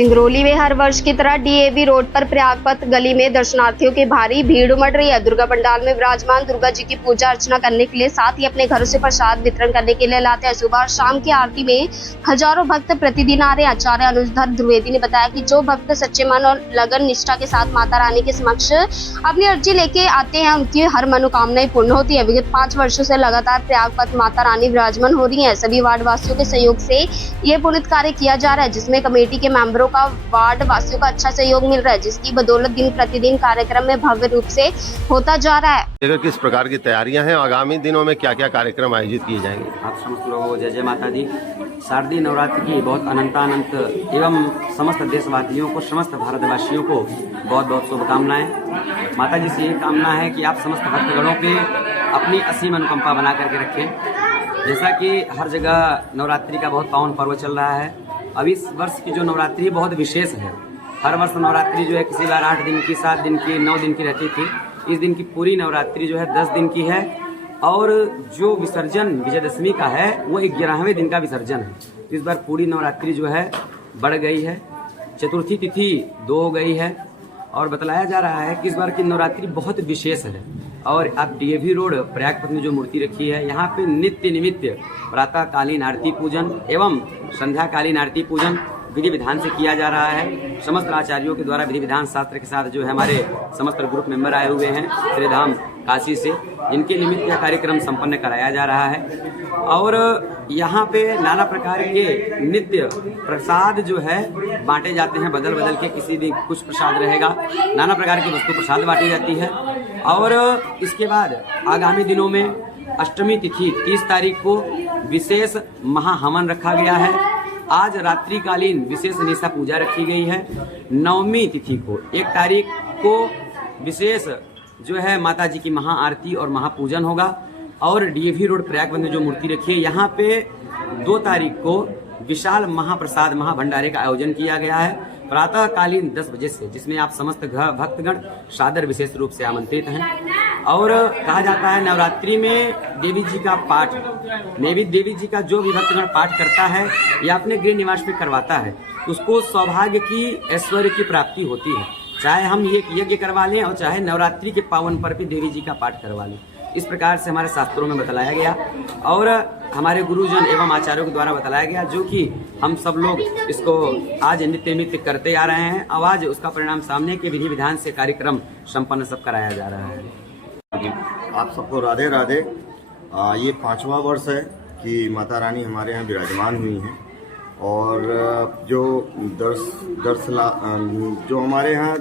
सिंगरौली में हर वर्ष की तरह डीएवी रोड पर प्रयागपथ गली में दर्शनार्थियों की भारी भीड़ उमड़ रही है। दुर्गा पंडाल में विराजमान दुर्गा जी की पूजा अर्चना करने के लिए साथ ही अपने घरों से प्रसाद वितरण करने के लिए लाते हैं। सुबह और शाम की आरती में हजारों भक्त प्रतिदिन आ रहे। आचार्य अनुजधर द्विवेदी ने बताया कि जो भक्त सच्चे मन और लगन निष्ठा के साथ माता रानी के समक्ष अपनी अर्जी लेके आते हैं, उनकी हर मनोकामनाएं पूर्ण होती है। विगत 5 वर्षों से लगातार प्रयागपथ माता रानी विराजमान हो रही है। सभी वार्ड वासियों के सहयोग से ये पुनीत कार्य किया जा रहा है, जिसमें कमेटी के मेंबरों का वार्ड वासियों का अच्छा सहयोग मिल रहा है, जिसकी बदौलत दिन प्रतिदिन कार्यक्रम में भव्य रूप से होता जा रहा है। किस प्रकार की तैयारियां हैं, आगामी दिनों में क्या क्या कार्यक्रम आयोजित किए जाएंगे? आप समस्त लोगों को जय जय माता दी। शारदीय नवरात्रि की बहुत अनंतानंत एवं समस्त देशवासियों को, समस्त भारतवासियों को बहुत बहुत शुभकामनाएं। माता जी से ये कामना है कि आप समस्त भक्तगणों पे अपनी असीम अनुकंपा बना करके रखें। जैसा कि हर जगह नवरात्रि का बहुत पावन पर्व चल रहा है, अब इस वर्ष की जो नवरात्रि बहुत विशेष है। हर वर्ष नवरात्रि जो है किसी बार 8 दिन की, 7 दिन की, 9 दिन की रहती थी। इस दिन की पूरी नवरात्रि जो है 10 दिन की है, और जो विसर्जन विजयदशमी का है वो 11वें दिन का विसर्जन है। इस बार पूरी नवरात्रि जो है बढ़ गई है, चतुर्थी तिथि 2 हो गई है, और बतलाया जा रहा है कि इस बार की नवरात्रि बहुत विशेष है। और आप डीएवी रोड प्रयागपथ में जो मूर्ति रखी है, यहाँ पे नित्य निमित्त प्रातःकालीन आरती पूजन एवं संध्याकालीन आरती पूजन विधि विधान से किया जा रहा है। समस्त आचार्यों के द्वारा विधि विधान शास्त्र के साथ जो है हमारे समस्त ग्रुप मेंबर आए हुए हैं श्रीधाम काशी से, जिनके निमित्त यह कार्यक्रम संपन्न कराया जा रहा है। और यहाँ पे नाना प्रकार के नित्य प्रसाद जो है बांटे जाते हैं, बदल बदल के किसी दिन कुछ प्रसाद रहेगा, नाना प्रकार की वस्तु प्रसाद बांटी जाती है। और इसके बाद आगामी दिनों में अष्टमी तिथि 30 तारीख को विशेष महाहवन रखा गया है। आज रात्रिकालीन विशेष निशा पूजा रखी गई है। नवमी तिथि को 1 तारीख को विशेष जो है माता जी की महाआरती और महापूजन होगा। और डीएवी रोड प्रयागपथ में जो मूर्ति रखी है, यहाँ पे 2 तारीख को विशाल महाप्रसाद महाभंडारे का आयोजन किया गया है प्रातःकालीन 10 बजे से, जिसमें आप समस्त भक्तगण सादर विशेष रूप से आमंत्रित हैं। और कहा जाता है नवरात्रि में देवी जी का पाठ, देवी जी का जो भी भक्तगण पाठ करता है या अपने गृह निवास में करवाता है, उसको सौभाग्य की, ऐश्वर्य की प्राप्ति होती है। चाहे हम ये यज्ञ करवा लें और चाहे नवरात्रि के पावन पर्व पे देवी जी का पाठ करवा लें। इस प्रकार से हमारे शास्त्रों में बतलाया गया और हमारे गुरुजन एवं आचार्यों के द्वारा बतलाया गया, जो कि हम सब लोग इसको आज नित्य नित्य करते आ रहे हैं। अब आज उसका परिणाम सामने के विधि विधान से कार्यक्रम संपन्न सब कराया जा रहा है। आप सबको राधे राधे। ये 5वां वर्ष है कि माता रानी हमारे यहाँ विराजमान हुई हैं, और जो जो हमारे यहाँ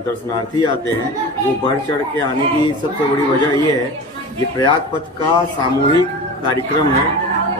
दर्शनार्थी आते हैं वो बढ़ चढ़ के आने की सबसे बड़ी वजह ये है, ये प्रयागपथ का सामूहिक कार्यक्रम है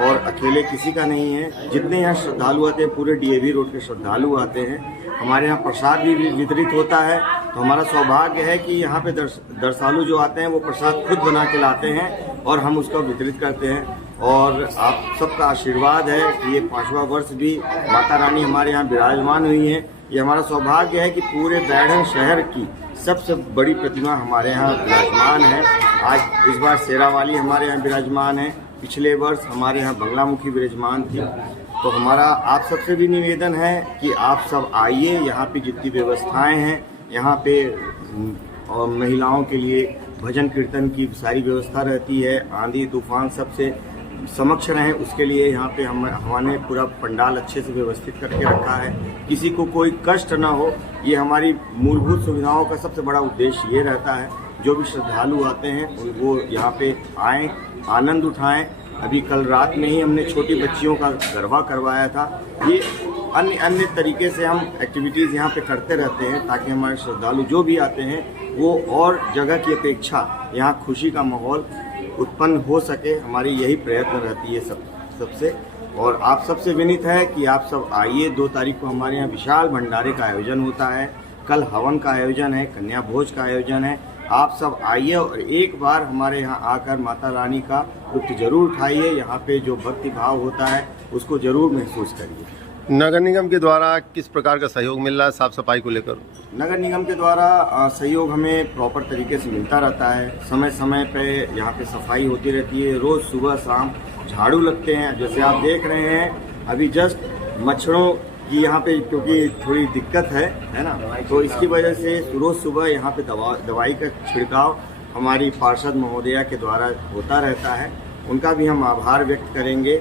और अकेले किसी का नहीं है। जितने यहाँ श्रद्धालु आते हैं, पूरे डीएवी रोड के श्रद्धालु आते हैं। हमारे यहाँ प्रसाद भी वितरित होता है, तो हमारा सौभाग्य है कि यहाँ पे दर्शनालु जो आते हैं वो प्रसाद खुद बना के लाते हैं और हम उसका वितरित करते हैं। और आप सबका आशीर्वाद है कि ये 5वां वर्ष भी माता रानी हमारे यहाँ विराजमान हुई है। ये हमारा सौभाग्य है कि पूरे बैढ़न शहर की सबसे बड़ी प्रतिमा हमारे यहाँ विराजमान है। आज इस बार शेरावाली हमारे यहाँ विराजमान है, पिछले वर्ष हमारे यहाँ बंगलामुखी विराजमान थी। तो हमारा आप सबसे भी निवेदन है कि आप सब आइए, यहाँ पे जितनी व्यवस्थाएं हैं, यहाँ पे और महिलाओं के लिए भजन कीर्तन की सारी व्यवस्था रहती है। आंधी तूफान सबसे समक्ष रहें, उसके लिए यहाँ पे हमने पूरा पंडाल अच्छे से व्यवस्थित करके रखा है, किसी को कोई कष्ट ना हो। ये हमारी मूलभूत सुविधाओं का सबसे बड़ा उद्देश्य ये रहता है। जो भी श्रद्धालु आते हैं वो यहाँ पे आएँ, आनंद उठाएं। अभी कल रात में ही हमने छोटी बच्चियों का गरबा करवाया था। ये अन्य तरीके से हम एक्टिविटीज़ यहाँ पे करते रहते हैं, ताकि हमारे श्रद्धालु जो भी आते हैं वो और जगह की अपेक्षा यहाँ खुशी का माहौल उत्पन्न हो सके। हमारी यही प्रयत्न रहती है सबसे। और आप सबसे विनीत है कि आप सब आइए। 2 तारीख को हमारे यहाँ विशाल भंडारे का आयोजन होता है, कल हवन का आयोजन है, कन्या भोज का आयोजन है। आप सब आइए और एक बार हमारे यहाँ आकर माता रानी का लुत्फ जरूर उठाइए। यहाँ पे जो भक्ति भाव होता है उसको जरूर महसूस करिए। नगर निगम के द्वारा किस प्रकार का सहयोग मिल रहा है साफ सफाई को लेकर? नगर निगम के द्वारा सहयोग हमें प्रॉपर तरीके से मिलता रहता है। समय समय पे यहाँ पे सफाई होती रहती है, रोज़ सुबह शाम झाड़ू लगते हैं। जैसे आप देख रहे हैं अभी जस्ट मच्छरों कि यहाँ पे क्योंकि थोड़ी दिक्कत है ना, तो इसकी वजह से रोज़ सुबह यहाँ पे दवाई का छिड़काव हमारी पार्षद महोदया के द्वारा होता रहता है। उनका भी हम आभार व्यक्त करेंगे।